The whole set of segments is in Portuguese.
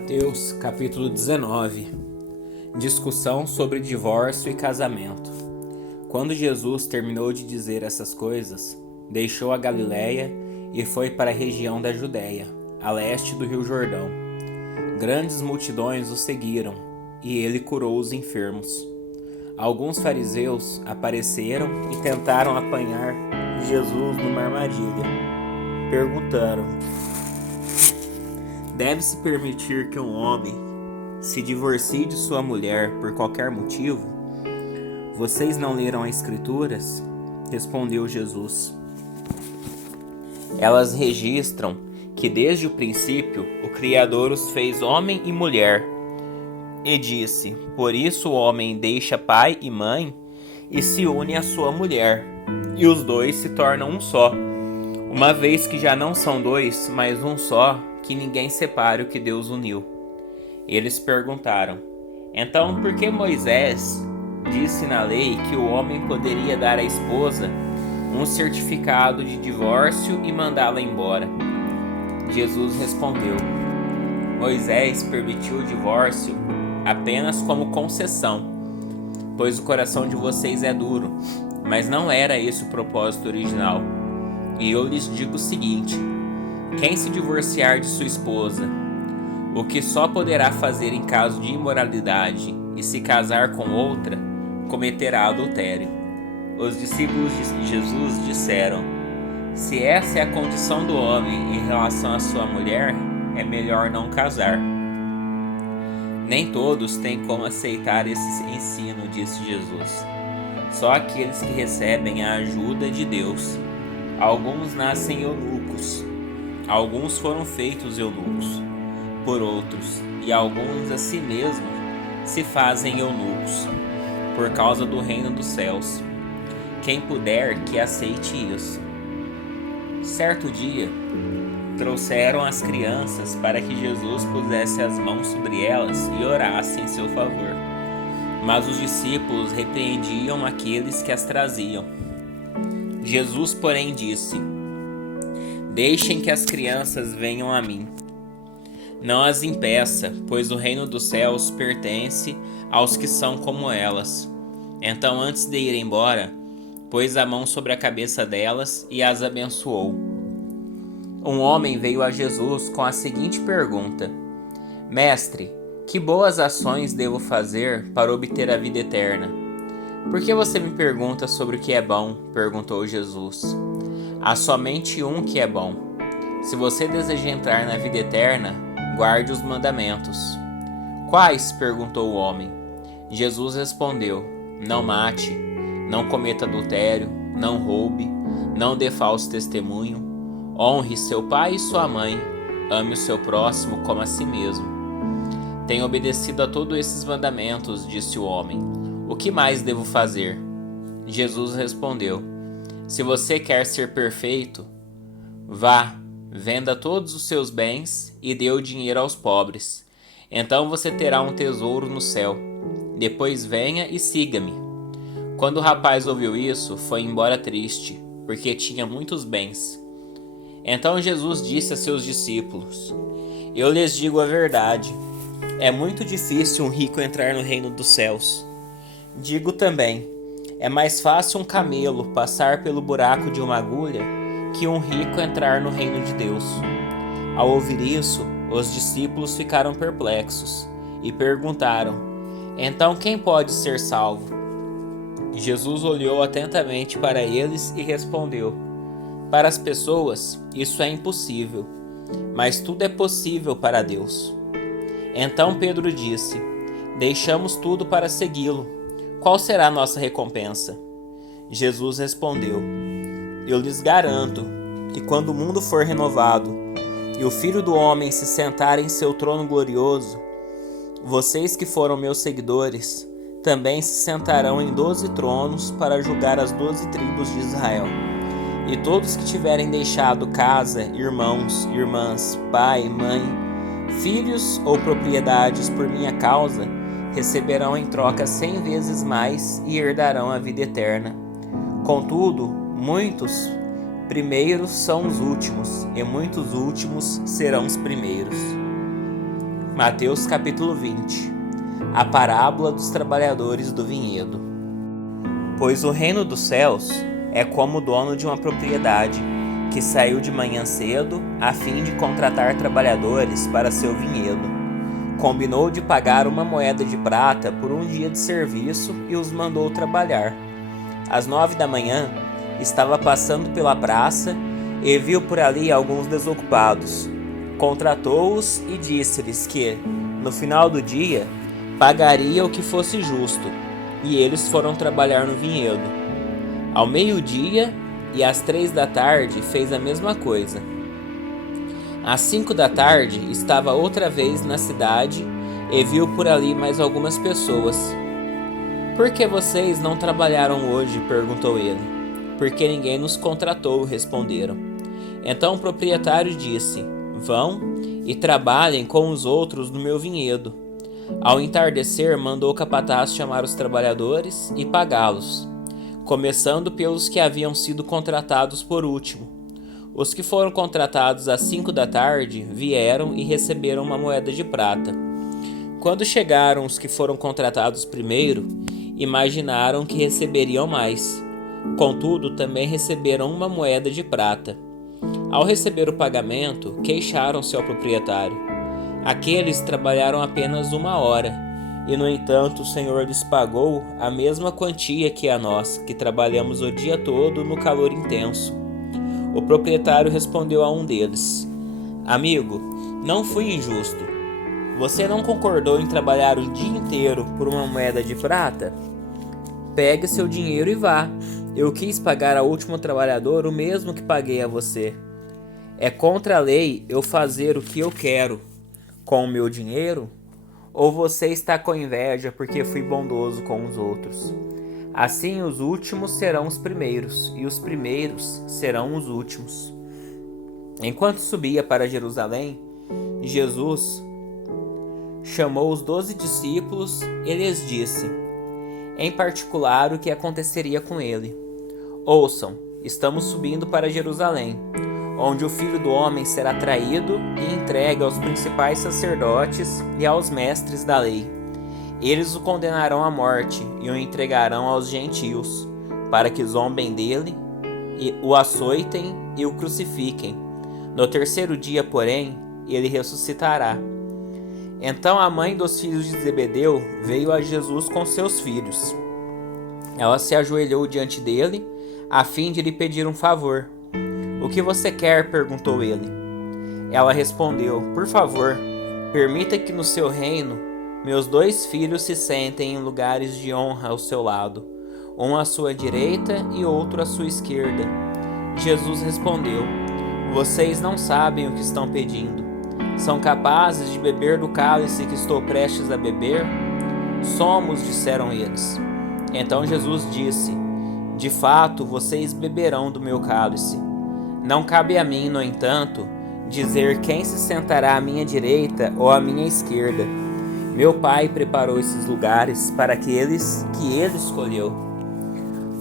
Mateus capítulo 19. Discussão sobre divórcio e casamento. Quando Jesus terminou de dizer essas coisas, deixou a Galiléia e foi para a região da Judéia, a leste do Rio Jordão. Grandes multidões o seguiram, e ele curou os enfermos. Alguns fariseus apareceram e tentaram apanhar Jesus numa armadilha. Perguntaram: deve-se permitir que um homem se divorcie de sua mulher por qualquer motivo? Vocês não leram as Escrituras? Respondeu Jesus. Elas registram que desde o princípio o Criador os fez homem e mulher. E disse: por isso o homem deixa pai e mãe e se une à sua mulher, e os dois se tornam um só. Uma vez que já não são dois, mas um só, que ninguém separe o que Deus uniu. Eles perguntaram: então por que Moisés disse na lei que o homem poderia dar à esposa um certificado de divórcio e mandá-la embora? Jesus respondeu: Moisés permitiu o divórcio apenas como concessão, pois o coração de vocês é duro, mas não era esse o propósito original. E eu lhes digo o seguinte: quem se divorciar de sua esposa, o que só poderá fazer em caso de imoralidade, e se casar com outra, cometerá adultério. Os discípulos de Jesus disseram: se essa é a condição do homem em relação à sua mulher, é melhor não casar. Nem todos têm como aceitar esse ensino, disse Jesus. Só aqueles que recebem a ajuda de Deus. Alguns nascem eunucos, alguns foram feitos eunucos por outros, e alguns a si mesmos se fazem eunucos, por causa do reino dos céus. Quem puder, que aceite isso. Certo dia, trouxeram as crianças para que Jesus pusesse as mãos sobre elas e orasse em seu favor. Mas os discípulos repreendiam aqueles que as traziam. Jesus, porém, disse: deixem que as crianças venham a mim. Não as impeça, pois o reino dos céus pertence aos que são como elas. Então, antes de ir embora, pôs a mão sobre a cabeça delas e as abençoou. Um homem veio a Jesus com a seguinte pergunta: Mestre, que boas ações devo fazer para obter a vida eterna? Por que você me pergunta sobre o que é bom? Perguntou Jesus. Há somente um que é bom. Se você deseja entrar na vida eterna, guarde os mandamentos. Quais? Perguntou o homem. Jesus respondeu: não mate, não cometa adultério, não roube, não dê falso testemunho, honre seu pai e sua mãe, ame o seu próximo como a si mesmo. Tenho obedecido a todos esses mandamentos, disse o homem. O que mais devo fazer? Jesus respondeu: se você quer ser perfeito, vá, venda todos os seus bens e dê o dinheiro aos pobres. Então você terá um tesouro no céu. Depois venha e siga-me. Quando o rapaz ouviu isso, foi embora triste, porque tinha muitos bens. Então Jesus disse a seus discípulos: eu lhes digo a verdade, é muito difícil um rico entrar no reino dos céus. Digo também, é mais fácil um camelo passar pelo buraco de uma agulha que um rico entrar no reino de Deus. Ao ouvir isso, os discípulos ficaram perplexos e perguntaram: então quem pode ser salvo? Jesus olhou atentamente para eles e respondeu: para as pessoas isso é impossível, mas tudo é possível para Deus. Então Pedro disse: deixamos tudo para segui-lo. Qual será a nossa recompensa? Jesus respondeu: eu lhes garanto que quando o mundo for renovado e o Filho do Homem se sentar em seu trono glorioso, vocês que foram meus seguidores também se sentarão em 12 tronos para julgar as 12 tribos de Israel. E todos que tiverem deixado casa, irmãos, irmãs, pai, mãe, filhos ou propriedades por minha causa, receberão em troca 100 vezes mais e herdarão a vida eterna. Contudo, muitos primeiros são os últimos, e muitos últimos serão os primeiros. Mateus capítulo 20. A parábola dos trabalhadores do vinhedo. Pois o reino dos céus é como o dono de uma propriedade, que saiu de manhã cedo a fim de contratar trabalhadores para seu vinhedo. Combinou de pagar uma moeda de prata por um dia de serviço e os mandou trabalhar. Às 9 da manhã, estava passando pela praça e viu por ali alguns desocupados. Contratou-os e disse-lhes que, no final do dia, pagaria o que fosse justo, e eles foram trabalhar no vinhedo. Ao meio-dia e às 3 da tarde fez a mesma coisa. Às 5 da tarde estava outra vez na cidade e viu por ali mais algumas pessoas. "Por que vocês não trabalharam hoje?" perguntou ele. "Porque ninguém nos contratou", responderam. Então o proprietário disse: "Vão e trabalhem com os outros no meu vinhedo." Ao entardecer, mandou o capataz chamar os trabalhadores e pagá-los, começando pelos que haviam sido contratados por último. Os que foram contratados às 5 da tarde vieram e receberam uma moeda de prata. Quando chegaram os que foram contratados primeiro, imaginaram que receberiam mais. Contudo, também receberam uma moeda de prata. Ao receber o pagamento, queixaram-se ao proprietário. Aqueles trabalharam apenas 1 hora, e no entanto o Senhor lhes pagou a mesma quantia que a nós, que trabalhamos o dia todo no calor intenso. O proprietário respondeu a um deles: "Amigo, não fui injusto. Você não concordou em trabalhar o dia inteiro por uma moeda de prata? Pegue seu dinheiro e vá. Eu quis pagar ao último trabalhador o mesmo que paguei a você. É contra a lei eu fazer o que eu quero com o meu dinheiro? Ou você está com inveja porque fui bondoso com os outros? Assim os últimos serão os primeiros, e os primeiros serão os últimos." Enquanto subia para Jerusalém, Jesus chamou os 12 discípulos e lhes disse, em particular, o que aconteceria com ele. "Ouçam, estamos subindo para Jerusalém, onde o Filho do Homem será traído e entregue aos principais sacerdotes e aos mestres da lei. Eles o condenarão à morte e o entregarão aos gentios, para que zombem dele, e o açoitem e o crucifiquem. No terceiro dia, porém, ele ressuscitará." Então a mãe dos filhos de Zebedeu veio a Jesus com seus filhos. Ela se ajoelhou diante dele, a fim de lhe pedir um favor. "O que você quer?" perguntou ele. Ela respondeu: "Por favor, permita que no seu reino meus 2 filhos se sentem em lugares de honra ao seu lado, um à sua direita e outro à sua esquerda." Jesus respondeu: "Vocês não sabem o que estão pedindo. São capazes de beber do cálice que estou prestes a beber?" "Somos", disseram eles. Então Jesus disse: "De fato, vocês beberão do meu cálice. Não cabe a mim, no entanto, dizer quem se sentará à minha direita ou à minha esquerda. Meu Pai preparou esses lugares para aqueles que ele escolheu."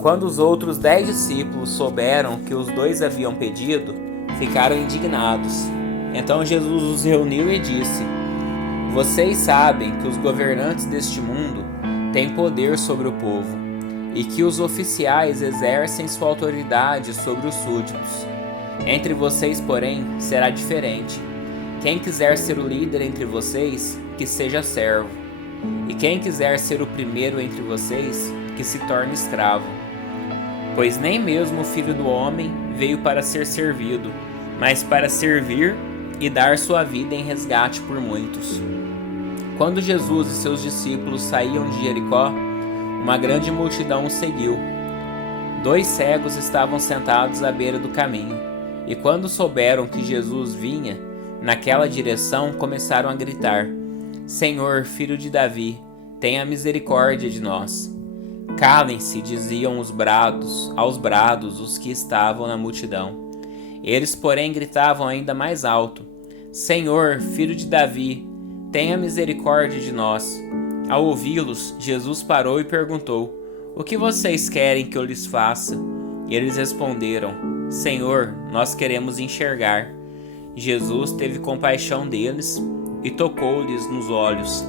Quando os outros 10 discípulos souberam que os 2 haviam pedido, ficaram indignados. Então Jesus os reuniu e disse: "Vocês sabem que os governantes deste mundo têm poder sobre o povo, e que os oficiais exercem sua autoridade sobre os súditos. Entre vocês, porém, será diferente. Quem quiser ser o líder entre vocês, que seja servo. E quem quiser ser o primeiro entre vocês, que se torne escravo. Pois nem mesmo o Filho do Homem veio para ser servido, mas para servir e dar sua vida em resgate por muitos." Quando Jesus e seus discípulos saíam de Jericó, uma grande multidão os seguiu. 2 cegos estavam sentados à beira do caminho, e quando souberam que Jesus vinha naquela direção, começaram a gritar: "Senhor, filho de Davi, tenha misericórdia de nós." "Calem-se", diziam aos brados os que estavam na multidão. Eles, porém, gritavam ainda mais alto: "Senhor, filho de Davi, tenha misericórdia de nós." Ao ouvi-los, Jesus parou e perguntou: "O que vocês querem que eu lhes faça?" E eles responderam: "Senhor, nós queremos enxergar." Jesus teve compaixão deles, e tocou-lhes nos olhos.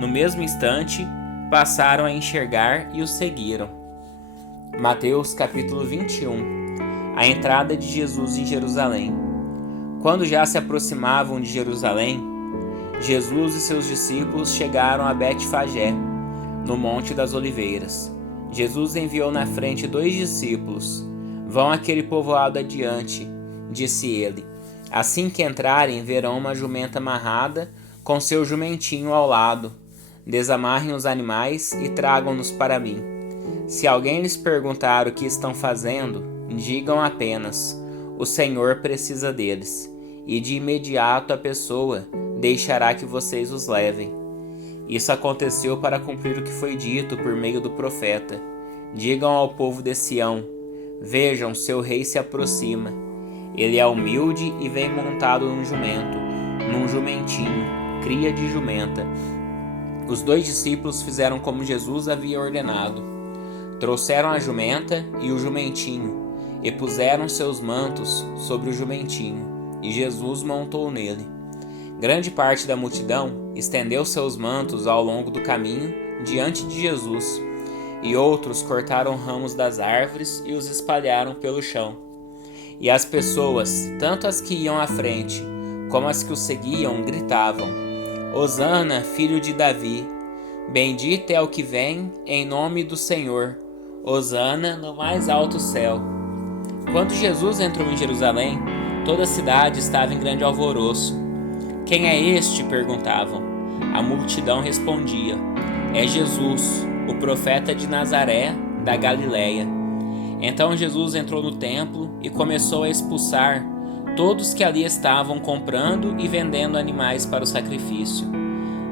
No mesmo instante, passaram a enxergar e o seguiram. Mateus capítulo 21. A entrada de Jesus em Jerusalém. Quando já se aproximavam de Jerusalém, Jesus e seus discípulos chegaram a Betfagé, no Monte das Oliveiras. Jesus enviou na frente 2 discípulos. Vão àquele povoado adiante, disse ele. Assim que entrarem, verão uma jumenta amarrada com seu jumentinho ao lado. Desamarrem os animais e tragam-nos para mim. Se alguém lhes perguntar o que estão fazendo, digam apenas: o Senhor precisa deles, e de imediato a pessoa deixará que vocês os levem. Isso aconteceu para cumprir o que foi dito por meio do profeta. Digam ao povo de Sião: vejam, seu rei se aproxima. Ele é humilde e vem montado num jumento, num jumentinho, cria de jumenta. Os 2 discípulos fizeram como Jesus havia ordenado. Trouxeram a jumenta e o jumentinho, e puseram seus mantos sobre o jumentinho, e Jesus montou nele. Grande parte da multidão estendeu seus mantos ao longo do caminho diante de Jesus, e outros cortaram ramos das árvores e os espalharam pelo chão. E as pessoas, tanto as que iam à frente como as que o seguiam, gritavam: Hosana, filho de Davi! Bendito é o que vem em nome do Senhor! Hosana no mais alto céu! Quando Jesus entrou em Jerusalém, toda a cidade estava em grande alvoroço. Quem é este? Perguntavam. A multidão respondia: é Jesus, o profeta de Nazaré, da Galileia. Então Jesus entrou no templo e começou a expulsar todos que ali estavam comprando e vendendo animais para o sacrifício.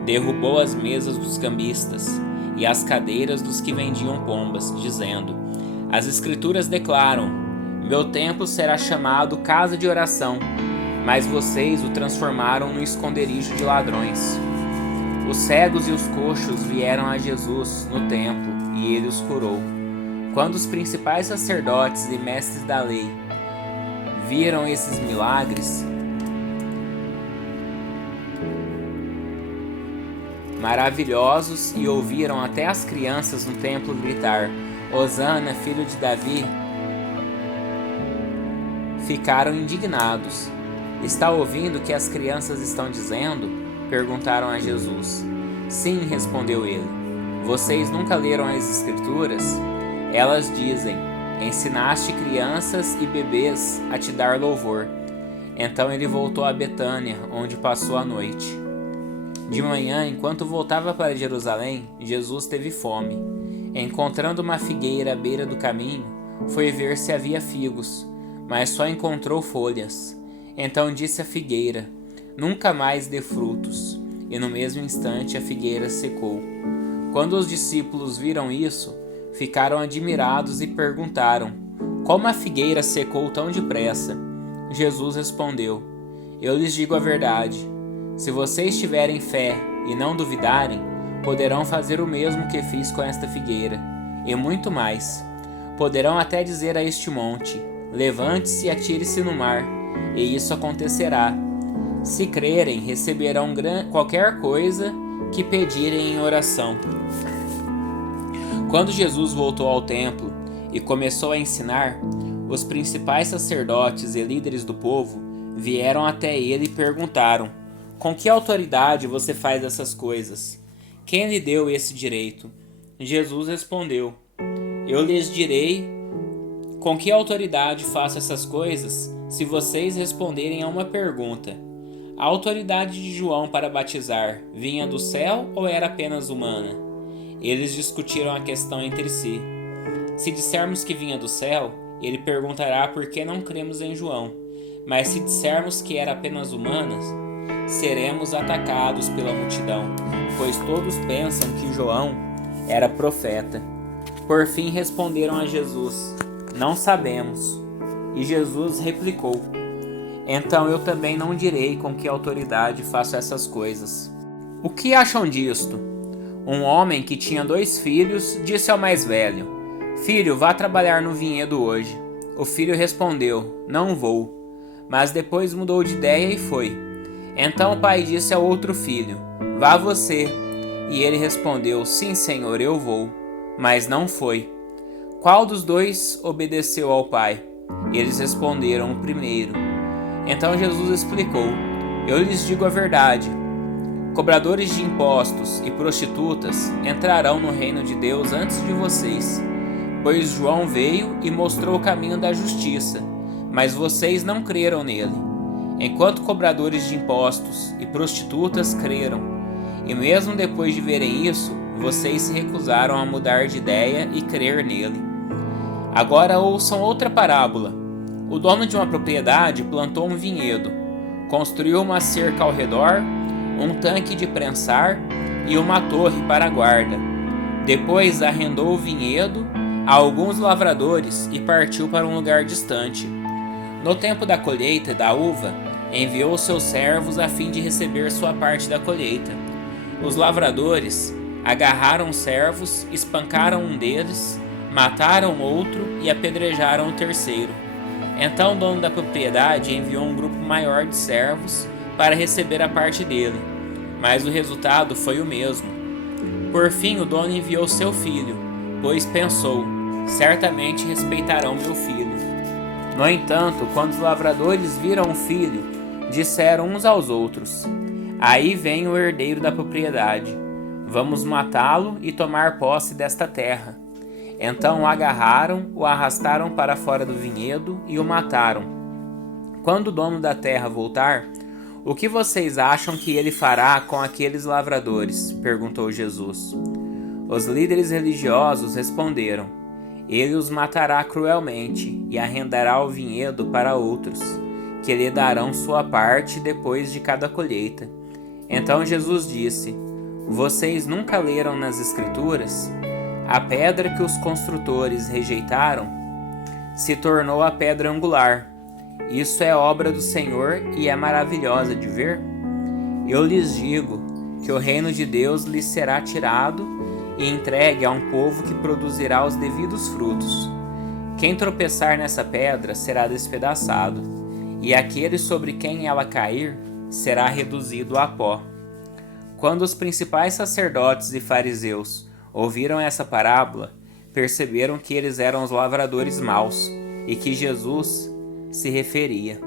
Derrubou as mesas dos cambistas e as cadeiras dos que vendiam pombas, dizendo: as Escrituras declaram: meu templo será chamado casa de oração, mas vocês o transformaram no esconderijo de ladrões. Os cegos e os coxos vieram a Jesus no templo e ele os curou. Quando os principais sacerdotes e mestres da lei viram esses milagres maravilhosos e ouviram até as crianças no templo gritar: Hosana, filho de Davi, ficaram indignados. Está ouvindo o que as crianças estão dizendo? Perguntaram a Jesus. Sim, respondeu ele. Vocês nunca leram as Escrituras? Elas dizem: ensinaste crianças e bebês a te dar louvor. Então ele voltou a Betânia, onde passou a noite. De manhã, enquanto voltava para Jerusalém, Jesus teve fome. Encontrando uma figueira à beira do caminho, foi ver se havia figos, mas só encontrou folhas. Então disse à figueira: nunca mais dê frutos. E no mesmo instante a figueira secou. Quando os discípulos viram isso, ficaram admirados e perguntaram: como a figueira secou tão depressa? Jesus respondeu: eu lhes digo a verdade. Se vocês tiverem fé e não duvidarem, poderão fazer o mesmo que fiz com esta figueira, e muito mais. Poderão até dizer a este monte: levante-se e atire-se no mar, e isso acontecerá. Se crerem, receberão qualquer coisa que pedirem em oração. Quando Jesus voltou ao templo e começou a ensinar, os principais sacerdotes e líderes do povo vieram até ele e perguntaram: com que autoridade você faz essas coisas? Quem lhe deu esse direito? Jesus respondeu: eu lhes direi com que autoridade faço essas coisas se vocês responderem a uma pergunta. A autoridade de João para batizar vinha do céu ou era apenas humana? Eles discutiram a questão entre si. Se dissermos que vinha do céu, ele perguntará por que não cremos em João. Mas se dissermos que era apenas humana, seremos atacados pela multidão, pois todos pensam que João era profeta. Por fim responderam a Jesus: não sabemos. E Jesus replicou: então eu também não direi com que autoridade faço essas coisas. O que acham disto? Um homem que tinha 2 filhos disse ao mais velho: filho, vá trabalhar no vinhedo hoje. O filho respondeu: não vou. Mas depois mudou de ideia e foi. Então o pai disse ao outro filho: Vá você. E ele respondeu: Sim, senhor, eu vou. Mas não foi. Qual dos dois obedeceu ao pai? Eles responderam: O primeiro. Então Jesus explicou: Eu lhes digo a verdade. Cobradores de impostos e prostitutas entrarão no reino de Deus antes de vocês, pois João veio e mostrou o caminho da justiça, mas vocês não creram nele, enquanto cobradores de impostos e prostitutas creram. E mesmo depois de verem isso, vocês se recusaram a mudar de ideia e crer nele. Agora ouçam outra parábola. O dono de uma propriedade plantou um vinhedo, construiu uma cerca ao redor, um tanque de prensar e uma torre para a guarda. Depois arrendou o vinhedo a alguns lavradores e partiu para um lugar distante. No tempo da colheita da uva, enviou seus servos a fim de receber sua parte da colheita. Os lavradores agarraram os servos, espancaram um deles, mataram outro e apedrejaram o terceiro. Então o dono da propriedade enviou um grupo maior de servos para receber a parte dele, mas o resultado foi o mesmo. Por fim, o dono enviou seu filho, pois pensou: certamente respeitarão meu filho. No entanto, quando os lavradores viram o filho, disseram uns aos outros: Aí vem o herdeiro da propriedade. Vamos matá-lo e tomar posse desta terra. Então o agarraram, o arrastaram para fora do vinhedo e o mataram. Quando o dono da terra voltar, o que vocês acham que ele fará com aqueles lavradores? Perguntou Jesus. Os líderes religiosos responderam: Ele os matará cruelmente e arrendará o vinhedo para outros, que lhe darão sua parte depois de cada colheita. Então Jesus disse: Vocês nunca leram nas Escrituras? A pedra que os construtores rejeitaram se tornou a pedra angular. Isso é obra do Senhor e é maravilhosa de ver. Eu lhes digo que o reino de Deus lhes será tirado e entregue a um povo que produzirá os devidos frutos. Quem tropeçar nessa pedra será despedaçado, e aquele sobre quem ela cair será reduzido a pó. Quando os principais sacerdotes e fariseus ouviram essa parábola, perceberam que eles eram os lavradores maus e que Jesus se referia.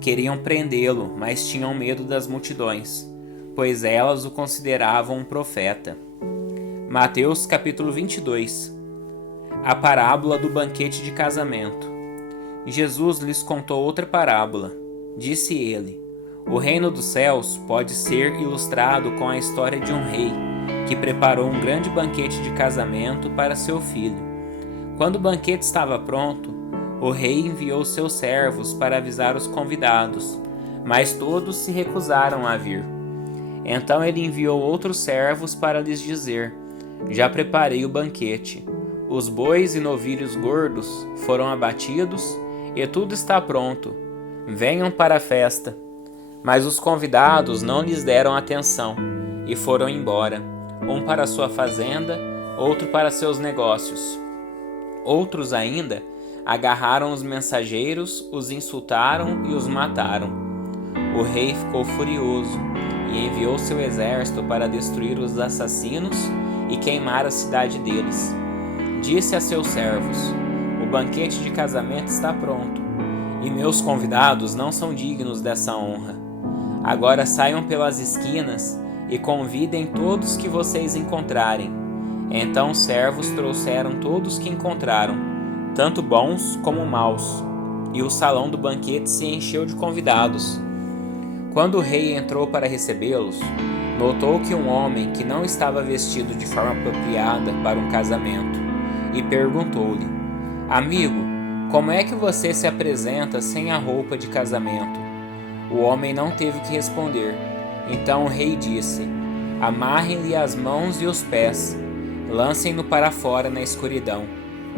Queriam prendê-lo, mas tinham medo das multidões, pois elas o consideravam um profeta. Mateus capítulo 22. A parábola do banquete de casamento. Jesus lhes contou outra parábola. Disse ele: O reino dos céus pode ser ilustrado com a história de um rei que preparou um grande banquete de casamento para seu filho. Quando o banquete estava pronto, o rei enviou seus servos para avisar os convidados, mas todos se recusaram a vir. Então ele enviou outros servos para lhes dizer: Já preparei o banquete. Os bois e novilhos gordos foram abatidos e tudo está pronto. Venham para a festa. Mas os convidados não lhes deram atenção e foram embora, um para sua fazenda, outro para seus negócios. Outros ainda agarraram os mensageiros, os insultaram e os mataram. O rei ficou furioso e enviou seu exército para destruir os assassinos e queimar a cidade deles. Disse a seus servos: O banquete de casamento está pronto, e meus convidados não são dignos dessa honra. Agora saiam pelas esquinas e convidem todos que vocês encontrarem. Então os servos trouxeram todos que encontraram, tanto bons como maus, e o salão do banquete se encheu de convidados. Quando o rei entrou para recebê-los, notou que um homem que não estava vestido de forma apropriada para um casamento, e perguntou-lhe: Amigo, como é que você se apresenta sem a roupa de casamento? O homem não teve que responder. Então o rei disse: Amarrem-lhe as mãos e os pés, lancem-no para fora na escuridão,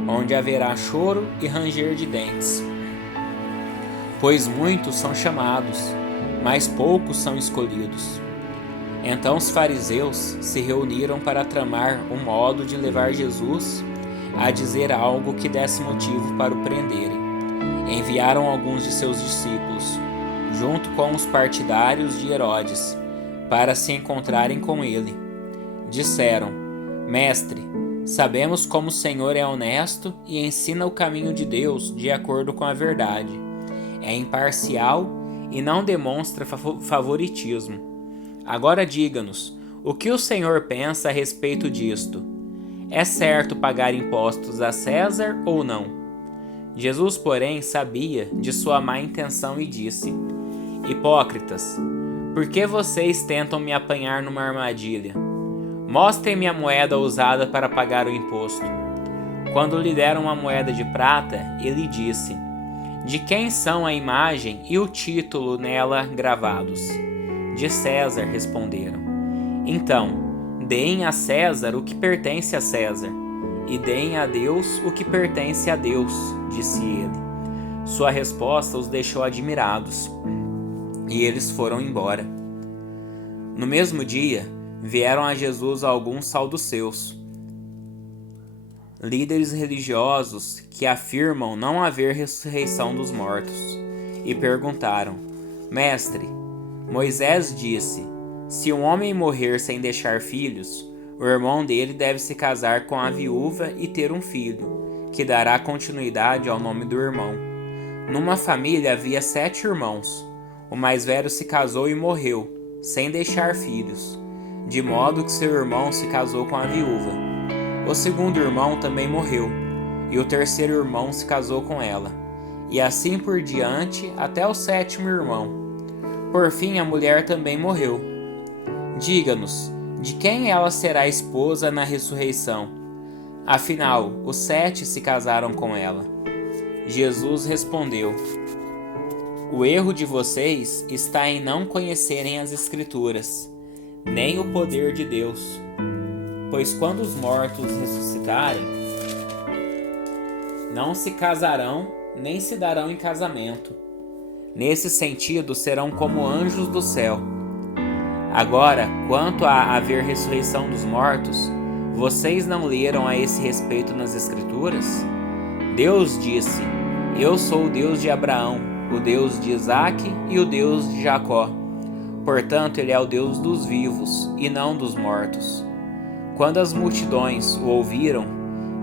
onde haverá choro e ranger de dentes. Pois muitos são chamados, mas poucos são escolhidos. Então os fariseus se reuniram para tramar um modo de levar Jesus a dizer algo que desse motivo para o prenderem. Enviaram alguns de seus discípulos: junto com os partidários de Herodes, para se encontrarem com ele. Disseram: Mestre, sabemos como o Senhor é honesto e ensina o caminho de Deus de acordo com a verdade. É imparcial e não demonstra favoritismo. Agora diga-nos, o que o Senhor pensa a respeito disto? É certo pagar impostos a César ou não? Jesus, porém, sabia de sua má intenção e disse: Hipócritas, por que vocês tentam me apanhar numa armadilha? Mostrem-me a moeda usada para pagar o imposto. Quando lhe deram uma moeda de prata, ele disse: De quem são a imagem e o título nela gravados? De César, responderam. Então, deem a César o que pertence a César, e deem a Deus o que pertence a Deus, disse ele. Sua resposta os deixou admirados, e eles foram embora. No mesmo dia, vieram a Jesus alguns saduceus, líderes religiosos que afirmam não haver ressurreição dos mortos, e perguntaram: Mestre, Moisés disse: se um homem morrer sem deixar filhos, o irmão dele deve se casar com a viúva e ter um filho, que dará continuidade ao nome do irmão. Numa família havia 7 irmãos. O mais velho se casou e morreu, sem deixar filhos, de modo que seu irmão se casou com a viúva. O segundo irmão também morreu, e o terceiro irmão se casou com ela, e assim por diante até o 7º irmão. Por fim, a mulher também morreu. Diga-nos, de quem ela será esposa na ressurreição? Afinal, os 7 se casaram com ela. Jesus respondeu: O erro de vocês está em não conhecerem as Escrituras, nem o poder de Deus. Pois quando os mortos ressuscitarem, não se casarão nem se darão em casamento. Nesse sentido, serão como anjos do céu. Agora, quanto a haver ressurreição dos mortos, vocês não leram a esse respeito nas Escrituras? Deus disse: Eu sou o Deus de Abraão, o Deus de Isaque e o Deus de Jacó. Portanto, ele é o Deus dos vivos e não dos mortos. Quando as multidões o ouviram,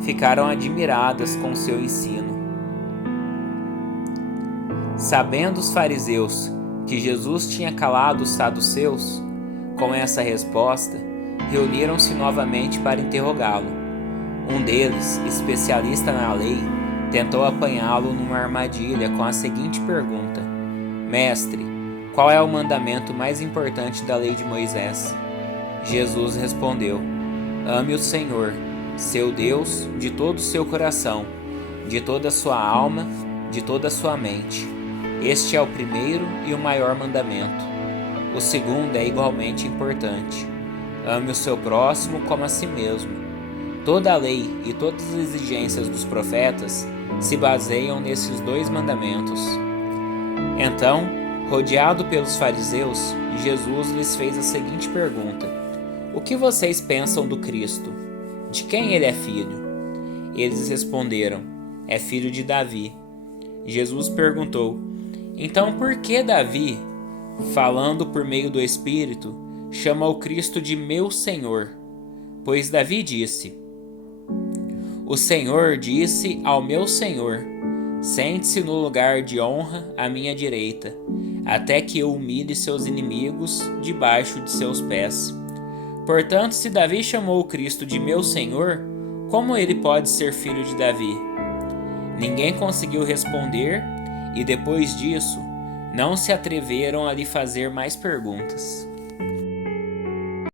ficaram admiradas com seu ensino. Sabendo os fariseus que Jesus tinha calado os saduceus, com essa resposta, reuniram-se novamente para interrogá-lo. Um deles, especialista na lei, tentou apanhá-lo numa armadilha com a seguinte pergunta: Mestre, qual é o mandamento mais importante da lei de Moisés? Jesus respondeu: Ame o Senhor, seu Deus, de todo o seu coração, de toda a sua alma, de toda a sua mente. Este é o primeiro e o maior mandamento. O segundo é igualmente importante. Ame o seu próximo como a si mesmo. Toda a lei e todas as exigências dos profetas se baseiam nesses 2 mandamentos. Então, rodeado pelos fariseus, Jesus lhes fez a seguinte pergunta: O que vocês pensam do Cristo? De quem ele é filho? Eles responderam: É filho de Davi. Jesus perguntou: Então por que Davi, falando por meio do Espírito, chama o Cristo de meu Senhor? Pois Davi disse: O Senhor disse ao meu Senhor: Sente-se no lugar de honra à minha direita, até que eu humilhe seus inimigos debaixo de seus pés. Portanto, se Davi chamou o Cristo de meu Senhor, como ele pode ser filho de Davi? Ninguém conseguiu responder, e depois disso, não se atreveram a lhe fazer mais perguntas.